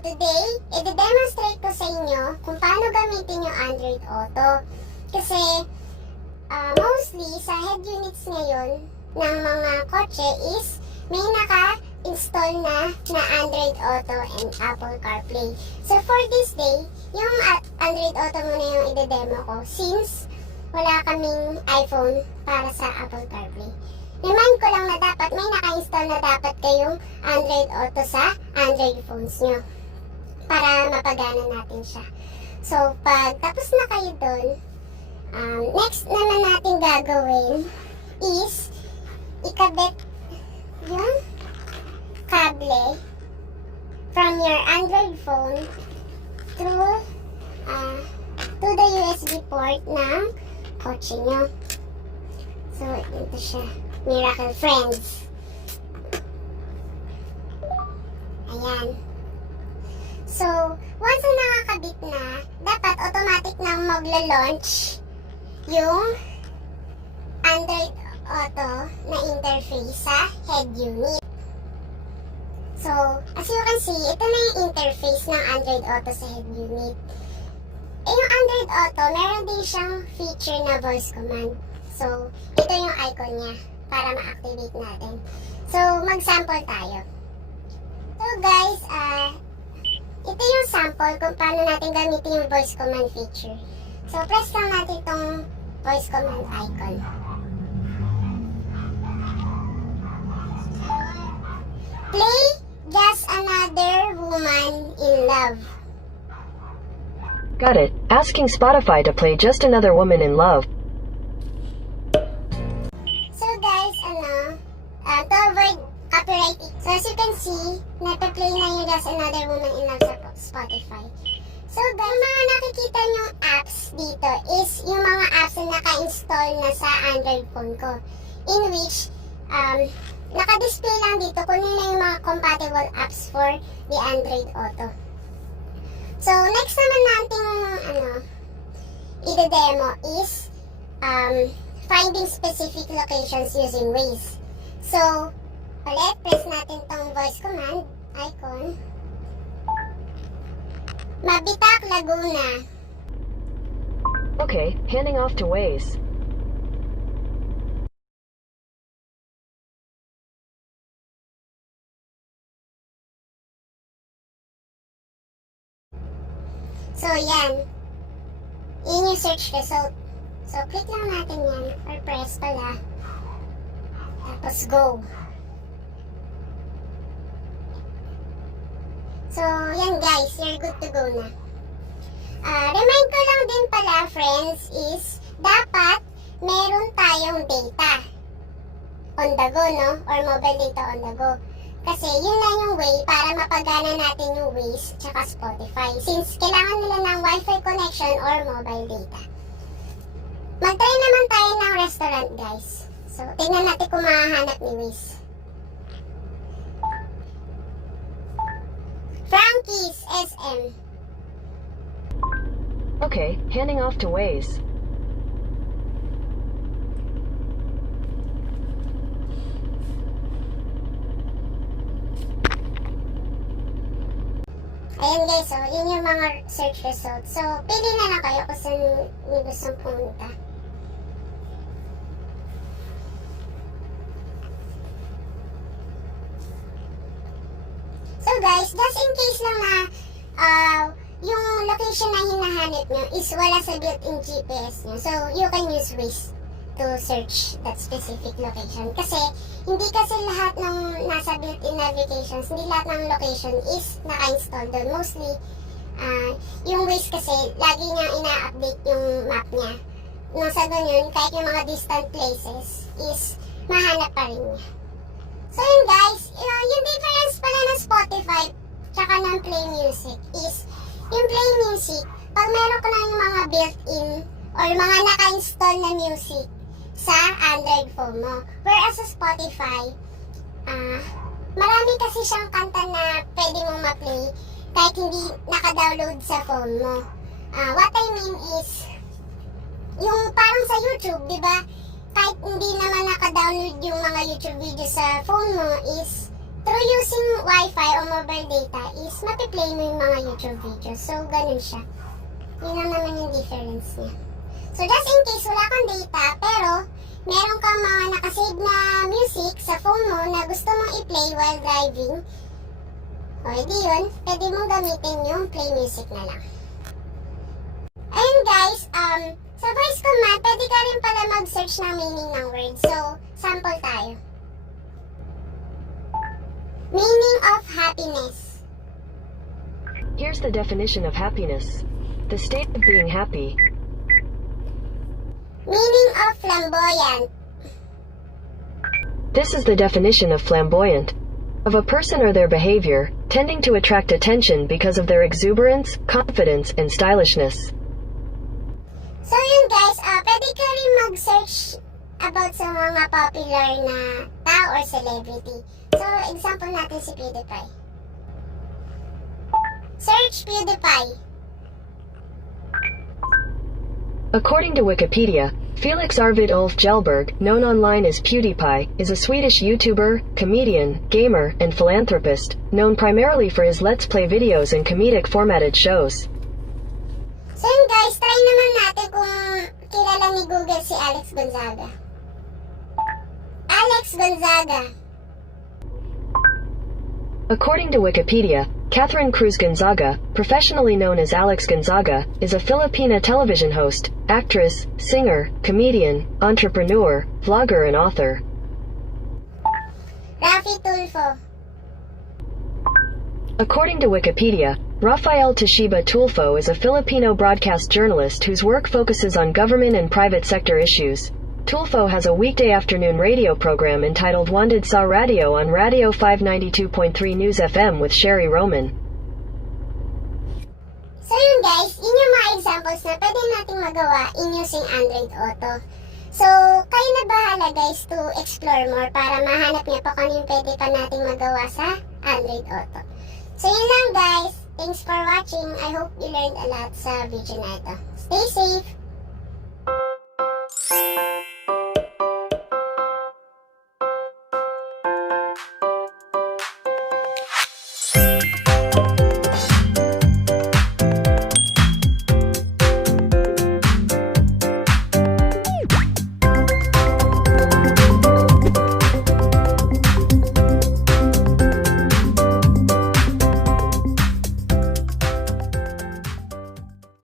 today, i-demonstrate ko sa inyo kung paano gamitin yung Android Auto. Kasi, mostly sa head units ngayon ng mga kotse is may naka-install na Android Auto and Apple CarPlay. So, for this day, yung Android Auto muna yung i-demo ko since wala kaming iPhone para sa Apple CarPlay. Remind ko lang na dapat may naka-install na dapat kayong Android Auto sa Android phones nyo para mapagana natin siya. So, pag tapos na kayo dun, next naman natin gagawin is ikabit yung kable from your Android phone through to the USB port ng kotse nyo. So, ito siya. Miracle Friends. Ayan. So, once na nakakabit na, dapat automatic nang maglo-launch yung Android Auto na interface sa head unit. So, as you can see, ito na yung interface ng Android Auto sa head unit. Eh, yung Android Auto, meron din siyang feature na voice command. So, ito yung icon niya para ma-activate natin. So, mag-sample tayo. So, guys, ito yung sample kung paano natin gamitin yung voice command feature. So, press lang natin itong voice command icon. Play Just Another Woman in Love. Got it. Asking Spotify to play Just Another Woman in Love. So guys, to avoid copyright, so as you can see, nape-play na yung Just Another Woman in Love sa Spotify. So guys, yung mga nakikita nyong apps dito is yung mga apps na naka-install na sa Android phone ko. In which, naka-display lang dito kung yun na yung mga compatible apps for the Android Auto. So, next naman natin i-demo is finding specific locations using Waze. So, ulit, press natin tong voice command icon. Mabitak, Laguna. Okay, handing off to Waze. So, yan. Yun yung search result. So, click lang natin yan. Or press pala. Tapos, go. So, yan guys. You're good to go na. Remind ko lang din pala, friends, is dapat meron tayong data on the go, no? Or mobile data on the go. Kasi yun lang yung way para mapagana natin yung Waze tsaka Spotify. Since kailangan nila ng Wi-Fi connection or mobile data. Mag-try naman tayo ng restaurant, guys. So, tingnan natin kung mahahanap ni Waze. Frankie's SM. Okay, handing off to Waze. Ayan guys, so yun yung mga search results. So, pili na lang kayo kung saan nyo gustong pumunta. So guys, just in case lang na yung location na hinahanap nyo is wala sa built-in GPS nyo. So, you can use Waze to search that specific location. Kasi, hindi kasi lahat ng nasa built-in navigations, hindi lahat ng location is naka-install doon. Mostly, yung Waze kasi, lagi niya ina-update yung map niya. Nang sa ganyan, kahit yung mga distant places is mahanap pa rin niya. So yun guys, yung difference pala ng Spotify tsaka ng Play Music is, yung Play Music, pag meron ka na yung mga built-in or mga naka-install na music sa Android phone mo. Whereas sa Spotify, marami kasi siyang kanta na pwede mong ma-play kahit hindi naka-download sa phone mo. What I mean is, yung parang sa YouTube, di ba? Kahit hindi naman naka-download yung mga YouTube videos sa phone mo is through using Wi-Fi o mobile data is mapiplay mo yung mga YouTube videos. So, ganun siya. Yun lang naman yung difference niya. So, just in case wala kang data, pero meron kang mga nakasave na music sa phone mo na gusto mong i-play while driving, o edi yun, pwede mong gamitin yung play music na lang. Ayun guys, sa voice command, pwede ka rin pala mag-search ng meaning ng word. So, sample tayo. Meaning of happiness. Here's the definition of happiness. The state of being happy. Meaning of flamboyant. This is the definition of flamboyant. Of a person or their behavior, tending to attract attention because of their exuberance, confidence, and stylishness. So yun guys, pwede ka rin mag-search about sa mga popular na tao or celebrity. So, example natin si PewDiePie. Search PewDiePie. According to Wikipedia, Felix Arvid Ulf Kjellberg, known online as PewDiePie, is a Swedish YouTuber, comedian, gamer, and philanthropist, known primarily for his Let's Play videos and comedic formatted shows. So yun guys, try naman natin kung kilala ni Google si Alex Gonzaga. Alex Gonzaga. According to Wikipedia, Catherine Cruz Gonzaga, professionally known as Alex Gonzaga, is a Filipina television host, actress, singer, comedian, entrepreneur, vlogger, and author. Rafi Tulfo. According to Wikipedia, Rafael Toshiba Tulfo is a Filipino broadcast journalist whose work focuses on government and private sector issues. Tulfo has a weekday afternoon radio program entitled Wandid sa Radio on Radio 592.3 News FM with Sherry Roman. So yun guys, yun yung mga examples na pwede nating magawa in using Android Auto. So, kayo na bahala guys to explore more para mahanap niyo pa kung ano yung pwede pa nating magawa sa Android Auto. So yun lang guys, thanks for watching. I hope you learned a lot sa video na ito. Stay safe!